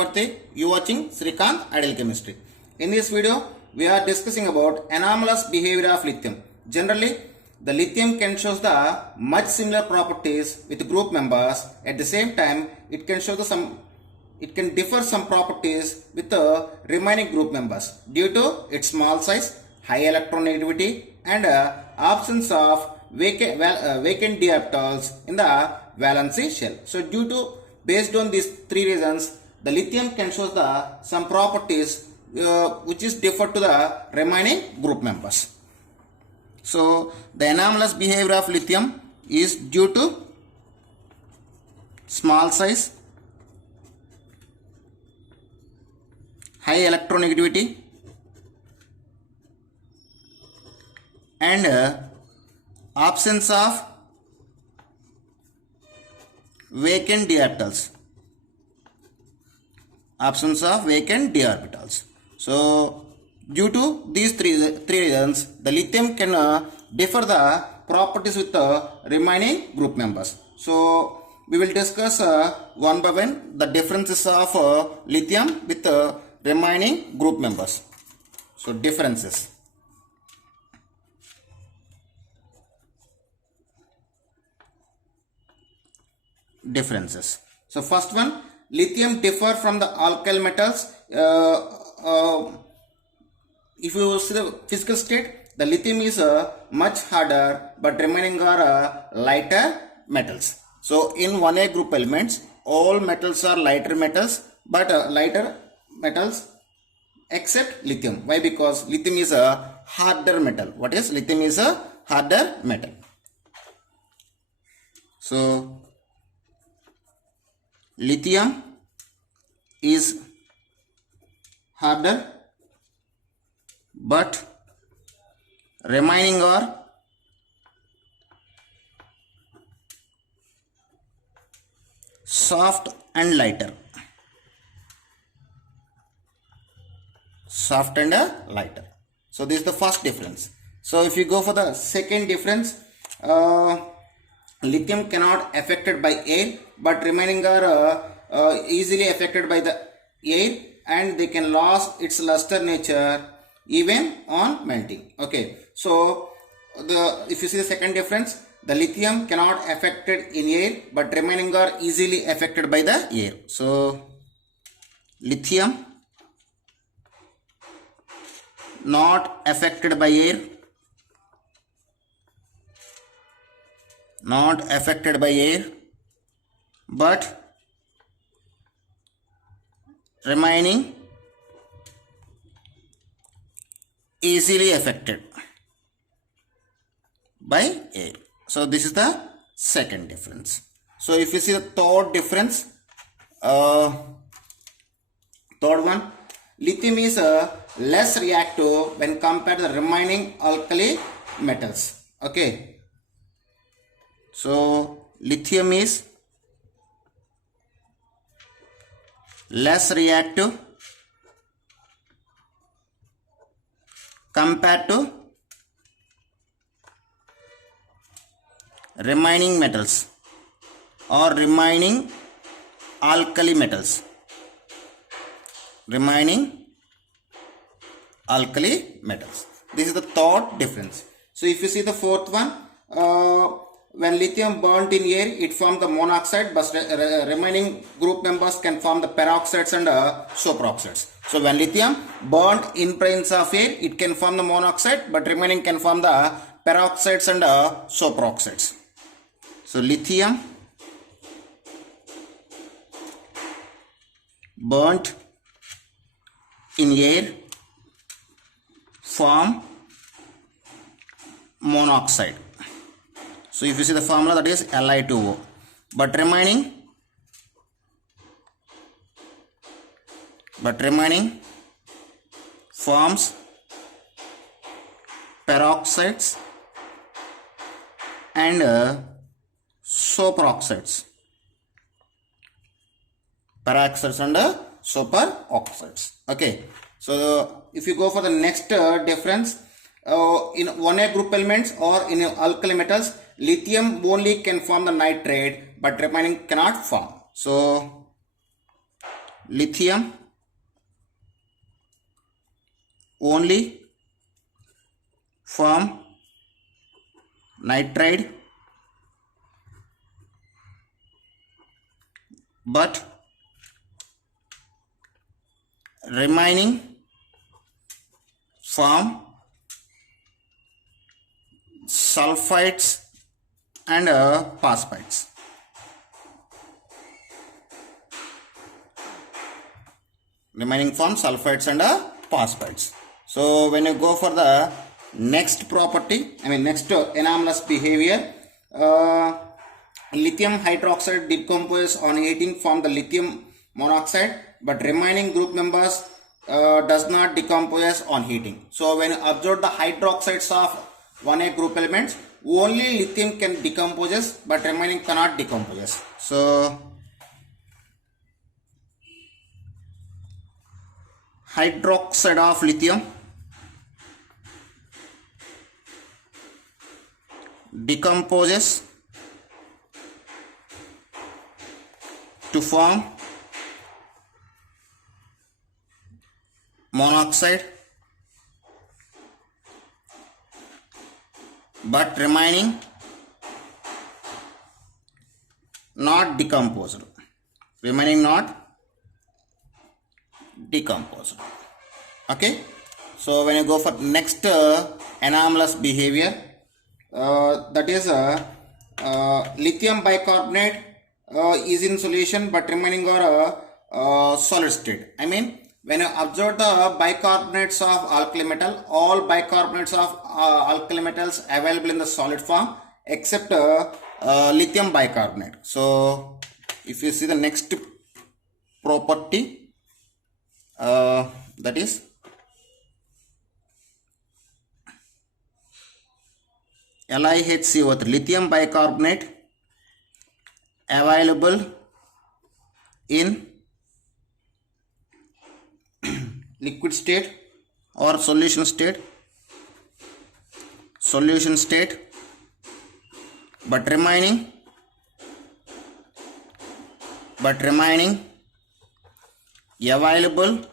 Chakravarti. You watching Srikanth Ideal Chemistry. In this video, we are discussing about anomalous behavior of lithium. Generally, the lithium can show the much similar properties with group members. At the same time, it can show it can differ some properties with the remaining group members due to its small size, high electronegativity, and absence of vacant d orbitals in the valency shell. So based on these three reasons, the lithium can show some properties which is differ to the remaining group members. So the anomalous behavior of lithium is due to small size, high electronegativity, and absence of vacant d orbitals. Absence of vacant d orbitals. So due to these three reasons, the lithium can differ the properties with the remaining group members. So we will discuss one by one the differences of lithium with the remaining group members. So differences. So first one, lithium differ from the alkyl metals. If you see the physical state, the lithium is much harder, but remaining are lighter metals. So in 1A group elements, all metals are lighter metals, but lighter metals except lithium. Why? Because lithium is a harder metal. What is lithium? Is a harder metal. So lithium is harder, but remaining are soft and lighter. Soft and lighter. So this is the first difference. So if you go for the second difference, lithium cannot affected by air, but remaining are easily affected by the air, and they can lose its luster nature even on melting. Okay, so if you see the second difference, the lithium cannot affected in air, but remaining are easily affected by the air. So lithium not affected by air, but remaining easily affected by air. So this is the second difference. So if you see the third difference, third one, lithium is less reactive when compared to the remaining alkali metals. Okay, so lithium is less reactive compared to remaining metals or remaining alkali metals. This is the third difference. So if you see the fourth one, when lithium burnt in air, it formed the monoxide, but remaining group members can form the peroxides and superoxides. So when lithium burnt in presence of air, it can form the monoxide, but remaining can form the peroxides and superoxides. So lithium burnt in air form monoxide. So if you see the formula, that is Li2O, but remaining forms peroxides and superoxides. Okay, so if you go for the next difference, in 1A group elements or in alkali metals, lithium only can form the nitrate, but remaining cannot form. So lithium only form nitride, but remaining form sulfides and phosphates. Remaining form sulfides and phosphates. So when you go for the next property, next anomalous behavior, lithium hydroxide decomposes on heating from the lithium monoxide, but remaining group members does not decompose on heating. So when you observe the hydroxides of 1A group elements, only lithium can decompose, but remaining cannot decompose. So hydroxide of lithium decomposes to form monoxide, but remaining not decomposed. Remaining not decomposed. Okay. So when you go for next anomalous behavior, that is lithium bicarbonate is in solution but remaining or solid state. When you observe the bicarbonates of alkali metal, all bicarbonates of alkali metals available in the solid form except lithium bicarbonate. So if you see the next property, that is LiHCO3, lithium bicarbonate available in liquid state or solution state, but remaining available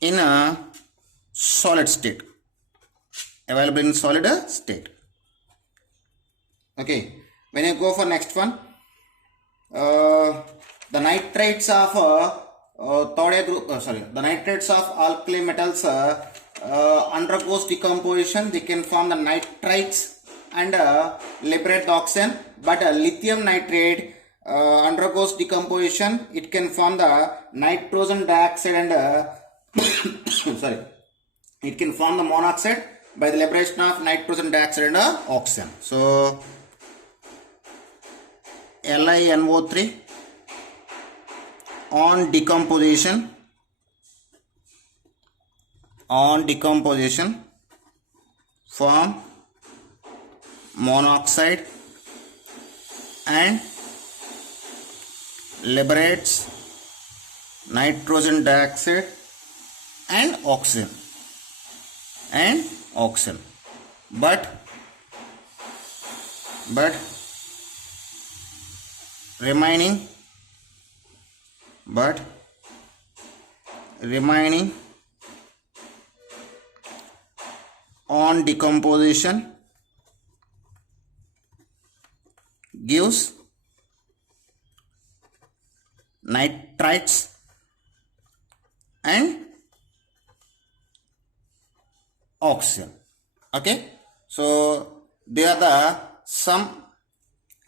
in a solid state. Okay. When you go for next one, the nitrates of the nitrates of alkali metals undergoes decomposition. They can form the nitrites and liberate the oxygen, but lithium nitrate undergoes decomposition. It can form the nitrogen dioxide and it can form the monoxide by the liberation of nitrogen dioxide and oxygen. So LiNO3 on decomposition form monoxide and liberates nitrogen dioxide and oxygen, but remaining on decomposition gives nitrites and oxygen. Okay, so they are the some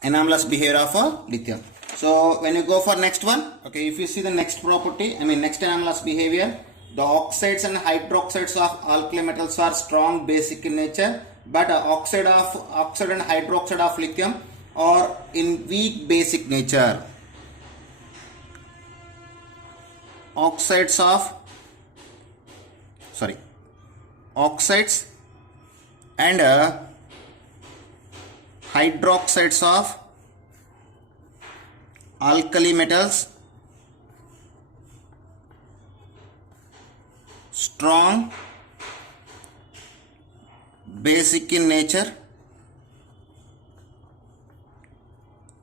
anomalous behavior of lithium. So when you go for next one, okay, if you see the next property, next anomalous behavior, the oxides and hydroxides of alkali metals are strong basic in nature, but oxide and hydroxide of lithium are in weak basic nature. Oxides and hydroxides of alkali metals strong basic in nature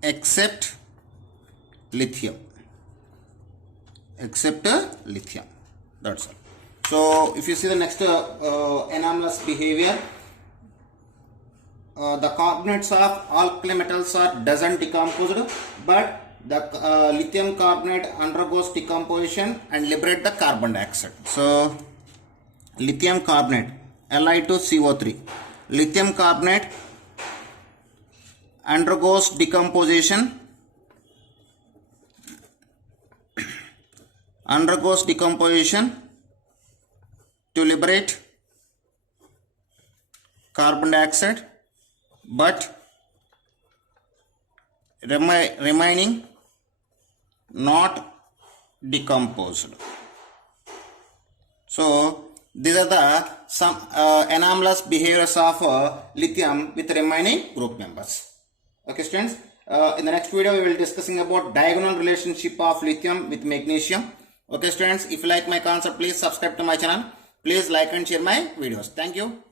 except lithium. except lithium. That's all. So if you see the next anomalous behavior, the carbonates of alkali metals are doesn't decomposed, but the lithium carbonate undergoes decomposition and liberate the carbon dioxide. So lithium carbonate Li2CO3, lithium carbonate undergoes decomposition to liberate carbon dioxide, but remaining not decomposed. So these are the some anomalous behaviors of lithium with remaining group members. Okay, students. In the next video, we will discussing about diagonal relationship of lithium with magnesium. Okay, students. If you like my concept, please subscribe to my channel. Please like and share my videos. Thank you.